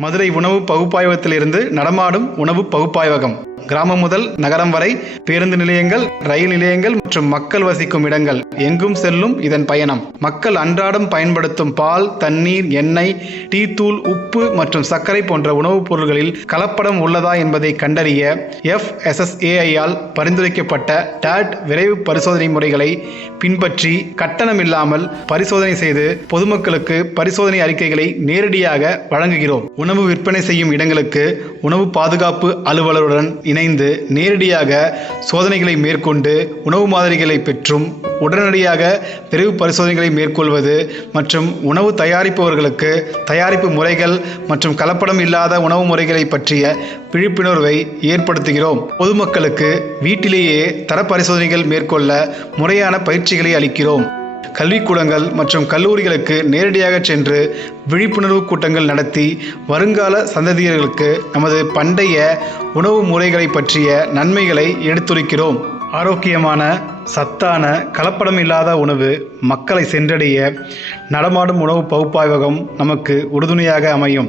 மதுரை உணவு பகுப்பாய்வகத்திலிருந்து நடமாடும் உணவு பகுப்பாய்வகம். கிராமம் முதல் நகரம் வரை பேருந்து நிலையங்கள் ரயில் நிலையங்கள் மற்றும் மக்கள் வசிக்கும் இடங்கள். எங்கும் செல்லும் இதன் பயணம். மக்கள் அன்றாடம் பயன்படுத்தும் பால் தண்ணீர் எண்ணெய் டீ தூள் உப்பு மற்றும் சர்க்கரை போன்ற உணவுப் பொருட்களில் கலப்படம் உள்ளதா என்பதை கண்டறிய எஃப்எஸ்எஸ்ஏஐயால் பரிந்துரைக்கப்பட்ட டாட் விரைவு பரிசோதனை முறைகளை பின்பற்றி கட்டணமில்லாமல் பரிசோதனை செய்து பொதுமக்களுக்கு பரிசோதனை அறிக்கைகளை நேரடியாக வழங்குகிறோம். உணவு விற்பனை செய்யும் இடங்களுக்கு உணவு பாதுகாப்பு அலுவலருடன் இணைந்து நேரடியாக சோதனைகளை மேற்கொண்டு உணவு மாதிரிகளை பெற்றும் உடனடியாக பிரிவு பரிசோதனைகளை மேற்கொள்வது மற்றும் உணவு தயாரிப்பவர்களுக்கு தயாரிப்பு முறைகள் மற்றும் கலப்படம் இல்லாத உணவு முறைகளை பற்றிய விழிப்புணர்வை ஏற்படுத்துகிறோம். பொதுமக்களுக்கு வீட்டிலேயே தர பரிசோதனைகள் மேற்கொள்ள முறையான பயிற்சிகளை அளிக்கிறோம். கல்விக்கூடங்கள் மற்றும் கல்லூரிகளுக்கு நேரடியாக சென்று விழிப்புணர்வு கூட்டங்கள் நடத்தி வருங்கால சந்ததியர்களுக்கு நமது பண்டைய உணவு முறைகளை பற்றிய நன்மைகளை எடுத்துரைக்கிறோம். ஆரோக்கியமான சத்தான கலப்படம் இல்லாத உணவு மக்களை சென்றடைய நடமாடும் உணவு பகுப்பாய்வகம் நமக்கு உறுதுணையாக அமையும்.